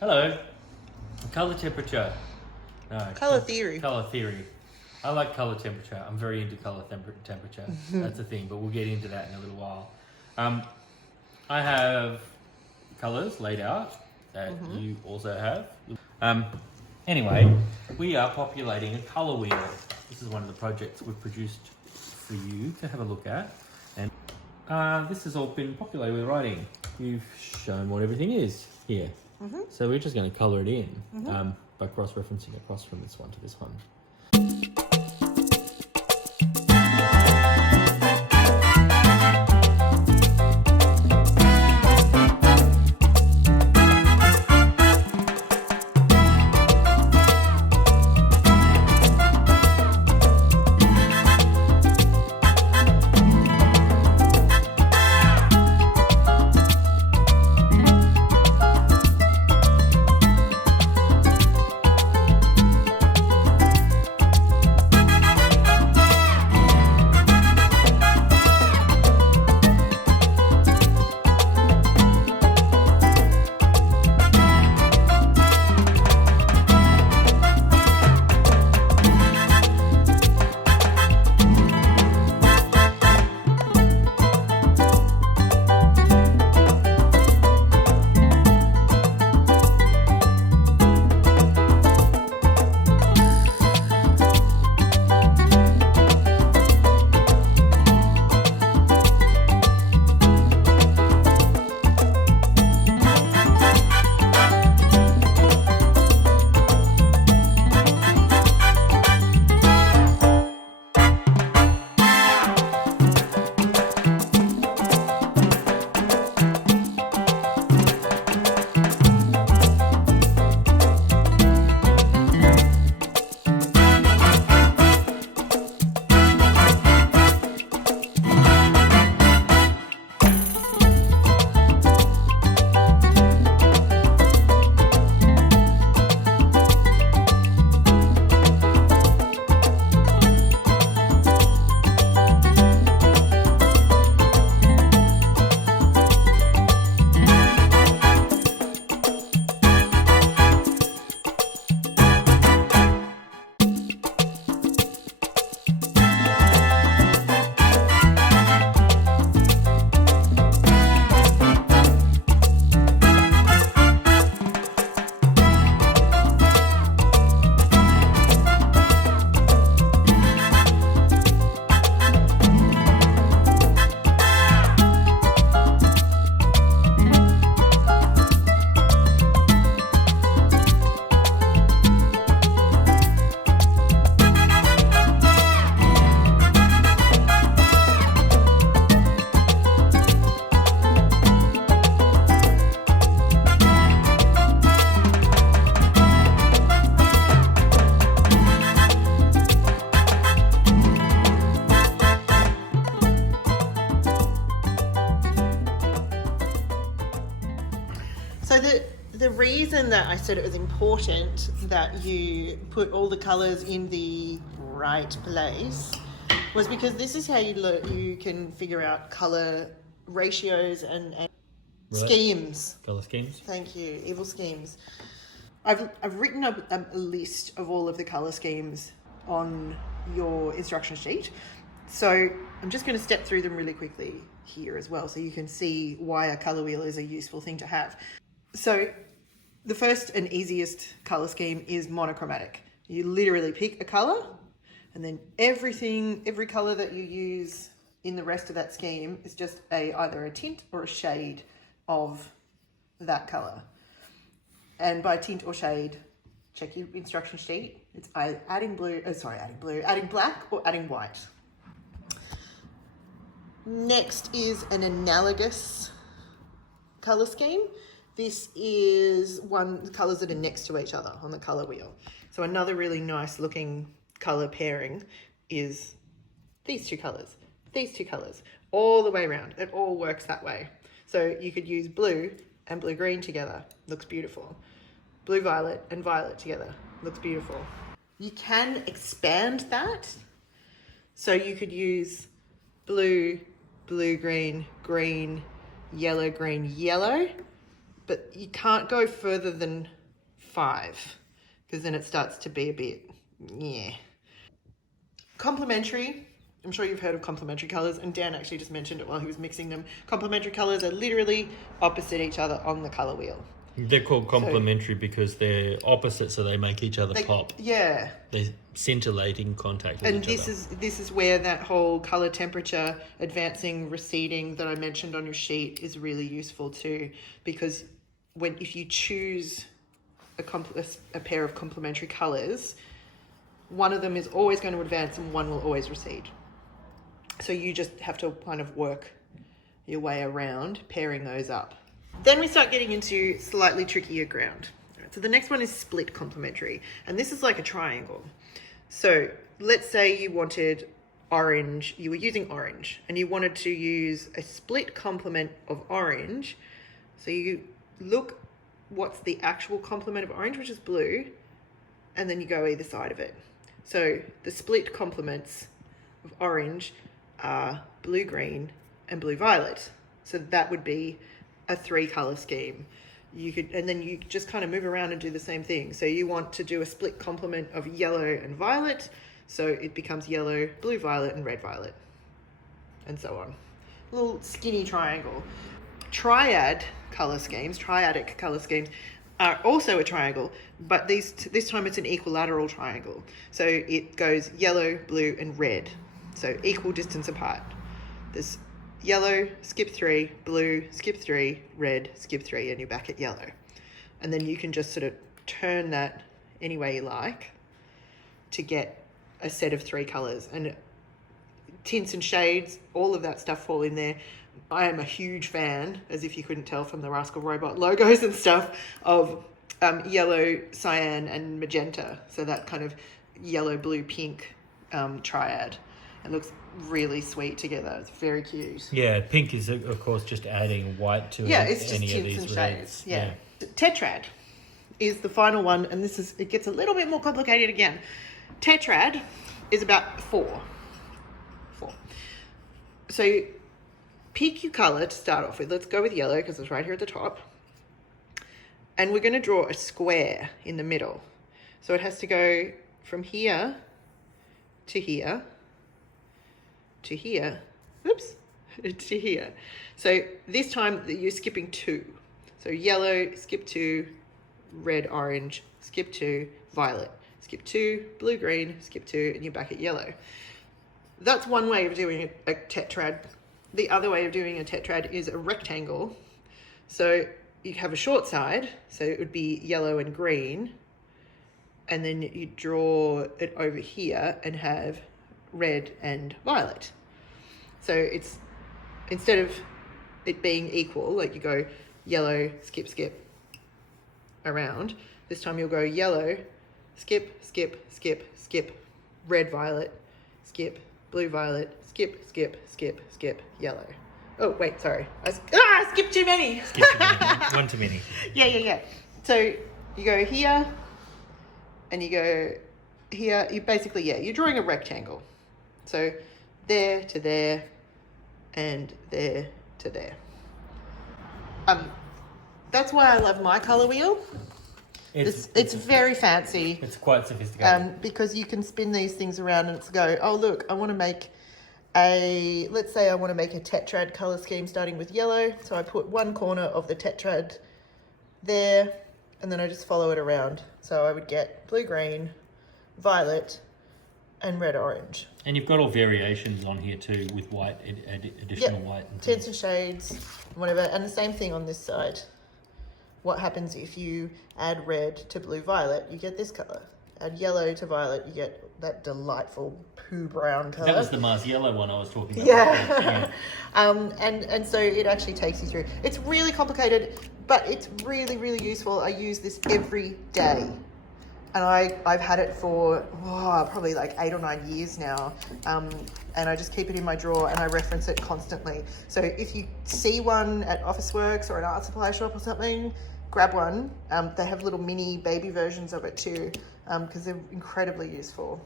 Hello. Color temperature. No, Colour theory. Color theory. I like color temperature. I'm very into color temperature. That's a thing, but we'll get into that in a little while. I have colors laid out that you also have. Anyway, we are populating a color wheel. This is one of the projects we've produced for you to have a look at. And this has all been populated with writing. You've shown what everything is here. So we're just going to color it in by cross-referencing across from this one to this one. So the reason that I said it was important that you put all the colours in the right place was because this is how you can figure out colour ratios and schemes. Color schemes. Thank you, evil schemes. I've written up a list of all of the colour schemes on your instruction sheet. So I'm just going to step through them really quickly here as well so you can see why a colour wheel is a useful thing to have. So the first and easiest colour scheme is monochromatic. You literally pick a colour and then every colour that you use in the rest of that scheme is just either a tint or a shade of that colour. And by tint or shade, check your instruction sheet. It's adding black or adding white. Next is an analogous colour scheme. This is the colours that are next to each other on the colour wheel. So another really nice looking colour pairing is these two colours, all the way around. It all works that way. So you could use blue and blue-green together. Looks beautiful. Blue-violet and violet together. Looks beautiful. You can expand that. So you could use blue, blue-green, green, yellow, green, yellow. but you can't go further than 5 because then it starts to be a bit, yeah. Complementary. I'm sure you've heard of complementary colours, and Dan actually just mentioned it while he was mixing them. Complementary colours are literally opposite each other on the colour wheel. They're called complementary because they're opposite, so they make each other pop. Yeah. They're scintillating contact with each other. And this is where that whole colour temperature advancing, receding that I mentioned on your sheet is really useful too, because if you choose a pair of complementary colours, one of them is always going to advance and one will always recede. So you just have to kind of work your way around pairing those up. Then we start getting into slightly trickier ground. So the next one is split complementary, and this is like a triangle. So let's say you wanted orange, you were using orange, and you wanted to use a split complement of orange. So you look what's the actual complement of orange, which is blue, and then you go either side of it. So the split complements of orange are blue, green, and blue, violet. So that would be a 3-color scheme. And then you just kind of move around and do the same thing. So you want to do a split complement of yellow and violet, so it becomes yellow, blue, violet, and red, violet, and so on. A little skinny triangle. Triadic color schemes are also a triangle, but this time it's an equilateral triangle. So it goes yellow, blue, and red, so equal distance apart. There's yellow, skip 3, blue, skip 3, red, skip 3, and you're back at yellow. And then you can just sort of turn that any way you like to get a set of 3 colours. And tints and shades, all of that stuff fall in there. I am a huge fan, as if you couldn't tell from the Rascal Robot logos and stuff, of yellow, cyan, and magenta. So that kind of yellow, blue, pink triad. It looks really sweet together. It's very cute. Yeah, pink is, of course, just adding white to it's just any of tints these and reds. shades. Yeah. Tetrad is the final one, and it gets a little bit more complicated again. Tetrad is about 4. So pick your colour to start off with. Let's go with yellow because it's right here at the top. And we're going to draw a square in the middle. So it has to go from here to here to here, to here. So this time you're skipping 2. So yellow, skip 2, red, orange, skip 2, violet, skip 2, blue, green, skip 2, and you're back at yellow. That's one way of doing a tetrad. The other way of doing a tetrad is a rectangle. So you have a short side, so it would be yellow and green, and then you draw it over here and have red and violet. So it's, instead of it being equal, like you go yellow, skip, skip around, this time you'll go yellow, skip, skip, skip, skip, red, violet, skip, blue, violet, skip, skip, skip, skip, yellow. Oh, wait, sorry. I skipped too many. Skip too many. One too many. Yeah. So you go here and you go here. You basically, you're drawing a rectangle. So there to there and there to there. That's why I love my colour wheel. It's very fancy. It's quite sophisticated. Because you can spin these things around and it's go, oh, look, I want to make let's say I want to make a tetrad colour scheme starting with yellow. So I put one corner of the tetrad there and then I just follow it around. So I would get blue, green, violet, and red, orange. And you've got all variations on here too with white, additional white. And tints and shades, whatever. And the same thing on this side. What happens if you add red to blue, violet? You get this colour. Add yellow to violet, you get that delightful poo brown colour. That was the Mars yellow one I was talking about. Yeah. And so it actually takes you through. It's really complicated, but it's really, really useful. I use this every day. And I've had it for probably like 8 or 9 years now. And I just keep it in my drawer and I reference it constantly. So if you see one at Officeworks or an art supply shop or something, grab one. They have little mini baby versions of it too, because they're incredibly useful.